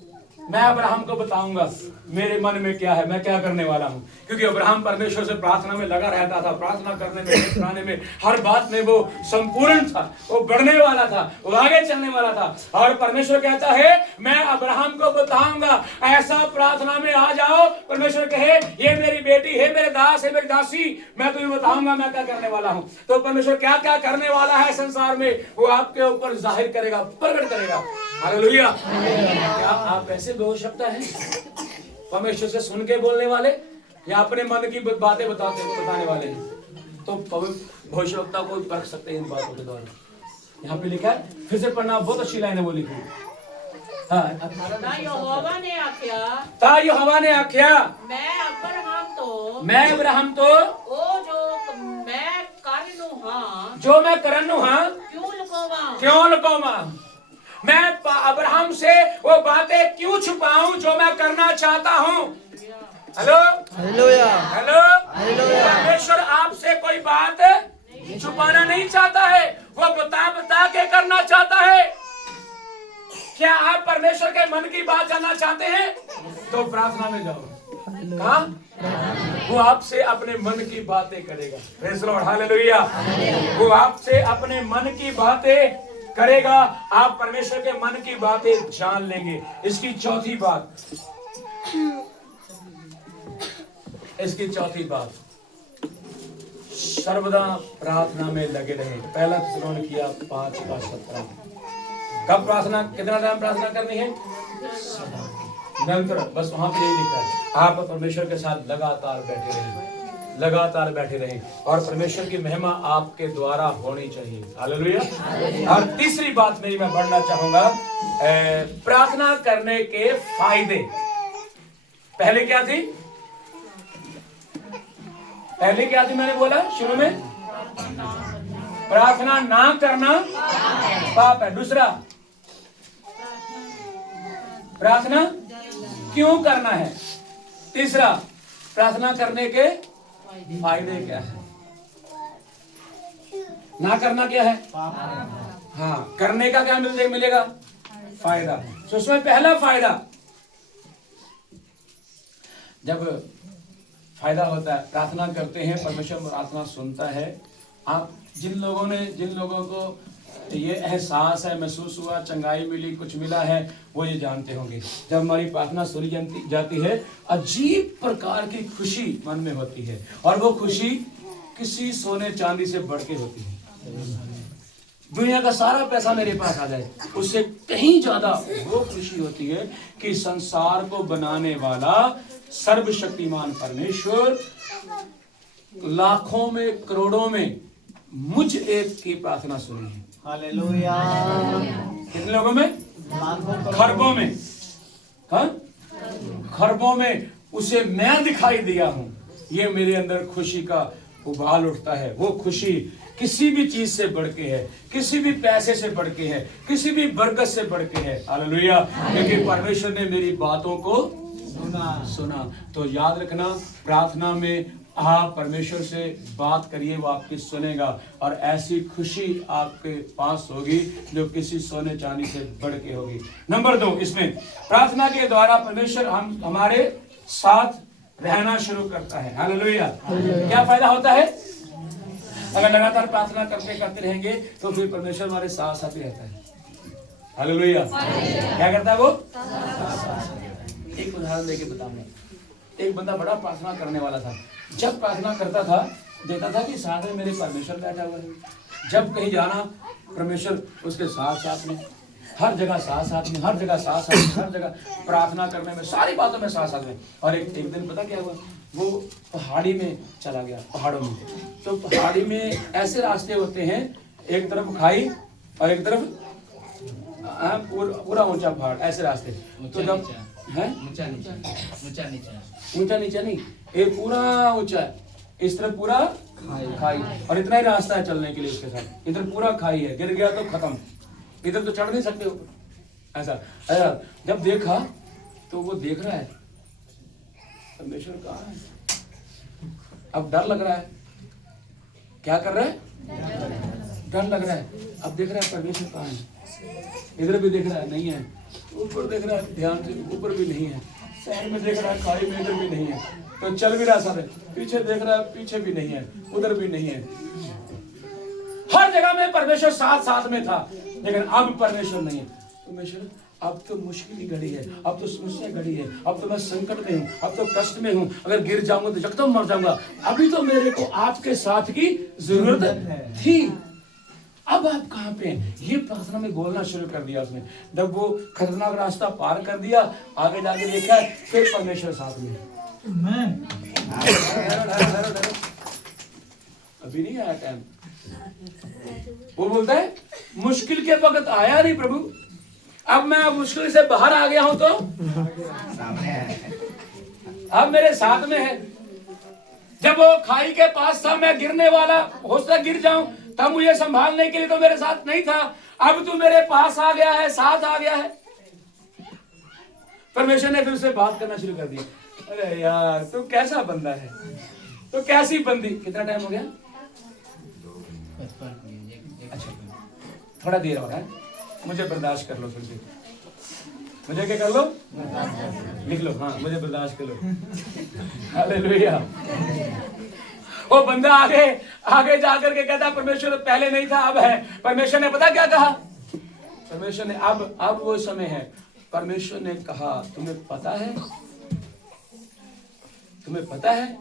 मैं अब्राहम को बताऊंगा मेरे मन में क्या है, मैं क्या करने वाला हूं। क्योंकि अब्राहम परमेश्वर से प्रार्थना में लगा रहता था, प्रार्थना करने में, कराने में, हर बात में वो संपूर्ण था, वो बढ़ने वाला था, वो आगे चलने वाला था। और परमेश्वर कहता है, मैं अब्राहम को बताऊंगा, ऐसा प्रार्थना में आ जाओ। परमेश्वर कहे, ये मेरी बेटी है, मेरे दास है, मेरी दासी, मैं तुम्हें बताऊंगा मैं क्या करने वाला हूं। तो परमेश्वर क्या क्या करने वाला है संसार में, वो आपके ऊपर जाहिर करेगा, प्रकट करेगा। हालेलुया। क्या आप ऐसे भविष्यवक्ता हैं, परमेश्वर से सुन के बोलने वाले, या अपने मन की बातें बताने वाले हैं? तो भविष्यवक्ता को परख सकते हैं इन बातों के द्वारा। यहाँ पे लिखा है, फिर से पढ़ना, बहुत अच्छी लाइन है वो लिखी। ता यहोवा ने आख्या, मैं अब्राहम तो जो मैं करनू हाँ क्यों लुकावा? मैं अब्राहम से वो बातें क्यों छुपाऊं जो मैं करना चाहता हूं? हेलो, हेलो, परमेश्वर आपसे कोई बात छुपाना नहीं चाहता है, वो बता के करना चाहता है। क्या आप परमेश्वर के मन की बात जानना चाहते हैं? तो प्रार्थना में जाओ। कहाँ? वो आपसे अपने मन की बातें करेगा। Praise the Lord, hallelujah. वो आपसे अपने मन की बातें करेगा, आप परमेश्वर के मन की बातें जान लेंगे। इसकी चौथी बात, सर्वदा प्रार्थना में लगे रहे। पहला थिस्सलुनीकियों 5:17। कब प्रार्थना, कितना टाइम प्रार्थना करनी है? निरंतर। बस वहां पे यही लिखा है, आप परमेश्वर के साथ लगातार बैठे रहे। लगातार बैठे रहें और परमेश्वर की महिमा आपके द्वारा होनी चाहिए। हालेलुया। और तीसरी बात मेरी मैं बढ़ना चाहूंगा, प्रार्थना करने के फायदे। पहले क्या थी? पहले क्या थी? मैंने बोला शुरू में, प्रार्थना ना करना पाप है। दूसरा, प्रार्थना क्यों करना है। तीसरा, प्रार्थना करने के फायदे क्या है। ना करना क्या है? हाँ, करने का क्या मिलेगा? फायदा। तो उसमें पहला फायदा, जब फायदा होता है, प्रार्थना करते हैं, परमेश्वर प्रार्थना सुनता है। आप जिन लोगों को ये एहसास है, महसूस हुआ, चंगाई मिली, कुछ मिला है, वो ये जानते होंगे जब हमारी प्रार्थना सुनी जाती है, अजीब प्रकार की खुशी मन में होती है और वो खुशी किसी सोने चांदी से बढ़ के होती है। दुनिया का सारा पैसा मेरे पास आ जाए, उससे कहीं ज्यादा वो खुशी होती है कि संसार को बनाने वाला सर्वशक्तिमान परमेश्वर लाखों में, करोड़ों में मुझ एक की प्रार्थना सुनी है। हालेलुया। कितने लोगों में? खरबों में। हाँ, खरबों में उसे मैं दिखाई दिया हूं। ये मेरे अंदर खुशी का उबाल उठता है। वो खुशी किसी भी चीज से बढ़ के है, किसी भी पैसे से बढ़ के है, किसी भी बरकत से बढ़ के है। हालेलुया। क्योंकि परमेश्वर ने मेरी बातों को सुना। तो याद रखना, प्रार्थना में आप परमेश्वर से बात करिए, वो आपकी सुनेगा और ऐसी खुशी आपके पास होगी जो किसी सोने चांदी से बढ़ के होगी। नंबर 2, इसमें प्रार्थना के द्वारा परमेश्वर हमारे साथ रहना शुरू करता है। हालेलुया। क्या फायदा होता है? अगर लगातार प्रार्थना करते रहेंगे तो फिर परमेश्वर हमारे साथ साथ ही रहता है। हालेलुया। क्या करता है वो? एक उदाहरण देके बताऊंगा। एक बंदा बड़ा प्रार्थना करने वाला था। जब प्रार्थना करता था, देखता था कि साथ में मेरे परमेश्वर बैठा हुआ है। जब कहीं जाना, परमेश्वर उसके साथ साथ में, हर जगह साथ में, हर जगह साथ में, हर जगह प्रार्थना करने में, सारी बातों में साथ में। और एक दिन पता क्या हुआ, वो पहाड़ी में चला गया, पहाड़ों में। तो पहाड़ी में ऐसे रास्ते होते हैं, एक तरफ खाई और एक तरफ पूरा ऊंचा पहाड़, ऐसे रास्ते। तो जब है ऊंचा नीचा नहीं, एक पूरा ऊंचा है, इस तरफ पूरा खाई और इतना ही रास्ता है चलने के लिए इसके साथ। इधर पूरा खाई है, गिर गया तो खत्म, इधर तो चढ़ नहीं सकते ऊपर। ऐसा जब देखा तो वो देख रहा है परमेश्वर कहाँ है। अब डर लग रहा है। क्या कर रहा है? डर लग रहा है। अब देख रहा है परमेश्वर कहाँ है। इधर भी देख रहा है, नहीं है। ऊपर देख रहा है, ध्यान से, ऊपर भी नहीं है। साइड में देख रहा है, खाई में, इधर भी नहीं है। तो चल भी रहा सारे, पीछे देख रहा है, पीछे भी नहीं है, उधर भी नहीं है। हर जगह में परमेश्वर साथ साथ में था, लेकिन अब परमेश्वर नहीं है। परमेश्वर, अब तो मुश्किल की घड़ी है, अब तो समस्या घड़ी है, अब तो मैं संकट में हूँ, अब तो कष्ट में हूँ, अगर गिर जाऊंगा तो एकदम मर जाऊंगा। अभी तो मेरे को आपके साथ की जरूरत थी, अब आप कहाँ पे हैं? ये प्रार्थना में बोलना शुरू कर दिया उसने। जब वो खतरनाक रास्ता पार कर दिया, आगे जाके देखा, फिर परमेश्वर साथ में। अभी नहीं आया टाइम। वो बोलता है मुश्किल के वक्त आया नहीं प्रभु, अब मैं मुश्किल से बाहर आ गया हूं तो अब मेरे साथ में है। जब वो खाई के पास था, मैं गिरने वाला, हो सकता गिर जाऊं, तब मुझे संभालने के लिए तो मेरे साथ नहीं था। अब तू मेरे पास आ गया है, साथ आ गया है। परमेश्वर ने फिर उससे बात करना शुरू कर दिया। अरे यार, तू कैसा बंदा है, तो कैसी बंदी। कितना टाइम हो गया? अच्छा, थोड़ा देर हो रहा है, मुझे बर्दाश्त कर लो। थोड़ी देर मुझे क्या कर लो? लिख लो। हाँ, मुझे बर्दाश्त कर लो। हालेलुया। वो बंदा आगे जाकर के कहता, परमेश्वर पहले नहीं था, अब है। परमेश्वर ने पता क्या कहा? परमेश्वर ने अब वो समय है। परमेश्वर ने कहा, तुम्हें पता है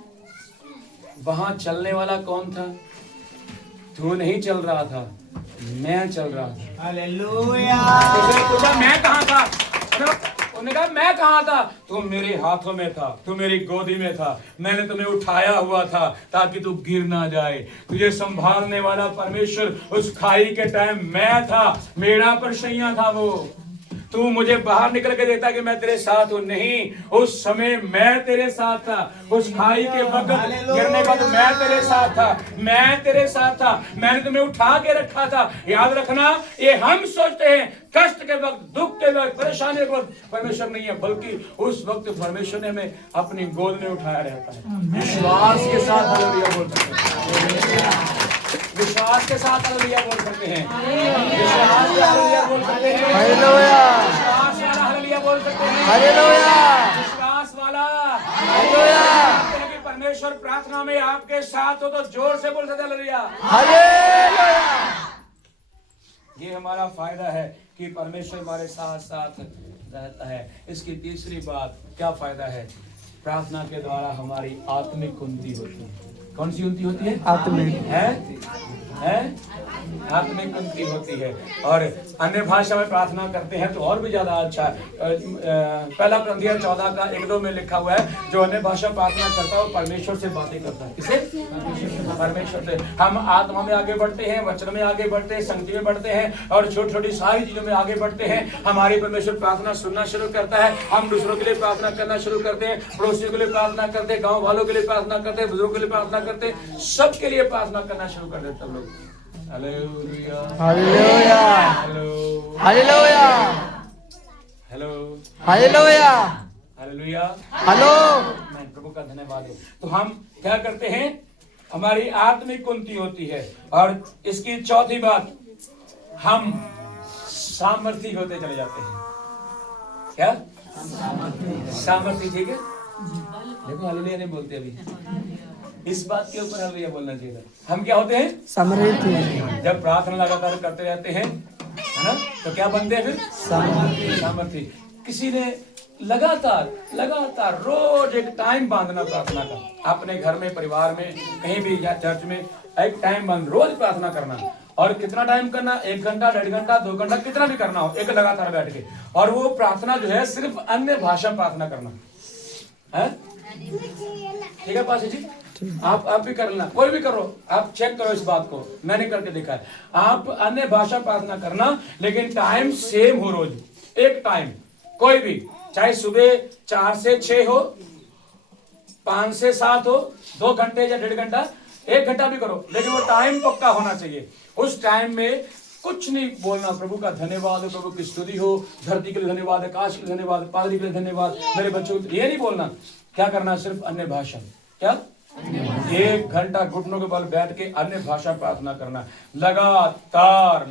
वहां चलने वाला कौन था? तू नहीं चल रहा था, मैं चल रहा था। हालेलुया। मैं कहाँ था? उन्होंने कहा मैं कहाँ था? तुम मेरे हाथों में था, तुम मेरी गोदी में था, मैंने तुम्हें उठाया हुआ था ताकि तू गिर ना जाए। तुझे संभालने वाला परमेश्वर उस खाई के टाइम मैं था, मेरा परछाइयां था वो। तू मुझे बाहर निकल के देता कि मैं तेरे साथ हूं, नहीं, उस समय मैं तेरे साथ था। उस खाई के वक्त गिरने का तो मैं तेरे साथ था, मैं तेरे साथ था, मैंने तुम्हें उठा के रखा था। याद रखना, ये हम सोचते हैं कष्ट के वक्त, दुख के वक्त, परेशानी के वक्त परमेश्वर नहीं है, बल्कि उस वक्त परमेश्वर ने हमें अपनी गोद में उठाया रहता है। विश्वास के साथ हालेलुया बोल सकते हैं, विश्वास के साथ हालेलुया बोल सकते हैं, विश्वास से हालेलुया बोल सकते हैं, हालेलुया, विश्वास वाला हालेलुया बोल सकते हैं, हालेलुया, विश्वास वाला हालेलुया, कहते हैं कि परमेश्वर प्रार्थना में आपके साथ हो तो जोर से बोल सकते हैं हालेलुया। हालेलुया। ये हमारा फायदा है कि परमेश्वर हमारे साथ साथ रहता है। इसकी तीसरी बात क्या फायदा है? प्रार्थना के द्वारा हमारी आत्मिक उन्नति होती है। कौन सी उन्नति होती है? आत्मिक है आत्मिक उन्नति होती है। और अन्य भाषा में प्रार्थना करते हैं तो और भी ज्यादा अच्छा है। पहला कुरिन्थियों 14 का 1-2 में लिखा हुआ है, जो अन्य भाषा प्रार्थना करता है वो परमेश्वर से बातें करता है। किसे? परमेश्वर से। हम आत्मा में आगे बढ़ते हैं, वचन में आगे बढ़ते हैं, संगति में बढ़ते हैं और छोटी छोटी सारी चीजों में आगे बढ़ते हैं। हमारी परमेश्वर प्रार्थना सुनना शुरू करता है। हम दूसरों के लिए प्रार्थना करना शुरू करते हैं, पड़ोसियों के लिए प्रार्थना करते हैं, गाँव वालों के लिए प्रार्थना करते हैं, बुजुर्गों के लिए प्रार्थना करते हैं, सबके लिए प्रार्थना करना शुरू कर देते हैं लोग। Hallelujah, hallelujah, hello, hallelujah, hello, hallelujah, hallelujah. Hello. मैं प्रभु का धन्यवाद हो। तो हम क्या करते हैं? हमारी आत्मिक उन्नति होती है। और इसकी चौथी बात, हम सामर्थी होते चले जाते हैं। क्या सामर्थी? ठीक है, देखो हालेलुया नहीं बोलते अभी, इस बात के ऊपर हालेलुया बोलना चाहिए। हम क्या होते हैं? समृद्धि। जब प्रार्थना लगातार करते रहते हैं, है ना, तो क्या बनते हैं फिर? सामर्थी। किसी ने लगातार रोज एक टाइम बांधना प्रार्थना का, अपने घर में, परिवार में, कहीं भी या चर्च में एक टाइम बांध, रोज प्रार्थना करना। और कितना टाइम करना? 1 घंटा, 1.5 घंटा, 2 घंटा, कितना भी करना हो, एक लगातार बैठ के। और वो प्रार्थना जो है सिर्फ अन्य भाषा में प्रार्थना करना है। ठीक है पासी जी, आप भी कर लेना, कोई भी करो, आप चेक करो इस बात को, मैंने करके देखा है। आप अन्य भाषा प्रार्थना करना, लेकिन टाइम सेम हो, रोज एक टाइम, कोई भी, चाहे सुबह 4 से 6 हो, 5 से 7 हो, 2 घंटे या 1.5 घंटा, 1 घंटा भी करो, लेकिन वो टाइम पक्का होना चाहिए। उस टाइम में कुछ नहीं बोलना, प्रभु का धन्यवाद हो, प्रभु की स्तुति हो, धरती के लिए धन्यवाद, आकाश के लिए धन्यवाद, पादरी के लिए धन्यवाद, मेरे बच्चों, ये नहीं बोलना। क्या करना? सिर्फ अन्य भाषा। क्या? 1 घंटा घुटनों के बल बैठ के अन्य भाषा प्रार्थना करना, लगातार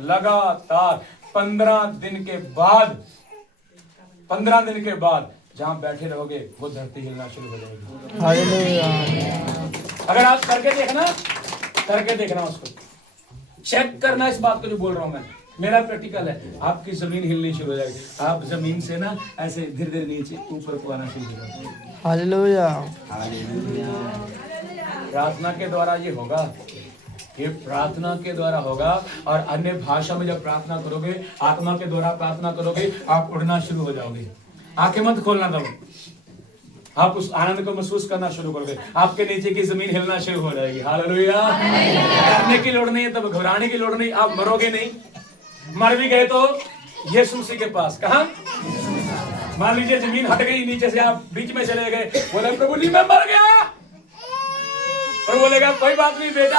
15 दिन के बाद जहां बैठे रहोगे वो धरती हिलना शुरू हो जाएगी। हालेलुया। अगर आप करके देखना उसको, चेक करना इस बात को जो बोल रहा हूं मैं, मेरा प्रैक्टिकल है। आपकी जमीन हिलनी शुरू हो जाएगी, आप जमीन से ना ऐसे धीरे धीरे नीचे ऊपर को आना शुरू हो जाएगा। हालेलुया। प्रार्थना के द्वारा ये होगा, ये प्रार्थना के द्वारा होगा। और अन्य भाषा में जब प्रार्थना करोगे, आत्मा के द्वारा प्रार्थना करोगे, आप उड़ना शुरू हो जाओगे। आंखें मत खोलना, तब आप उस आनंद को महसूस करना शुरू करोगे, आपके नीचे की जमीन हिलना शुरू हो जाएगी। हालेलुया। डरने की लोड़ नहीं है, तब घबराने की लोड़ नहीं, आप मरोगे नहीं। मर भी गए तो यीशु मसीह के पास, कहां? मान लीजिए जमीन हट गई नीचे से, आप बीच में चले गए, बोले प्रभु जी मैं मर गया, और बोलेगा कोई बात नहीं बेटा,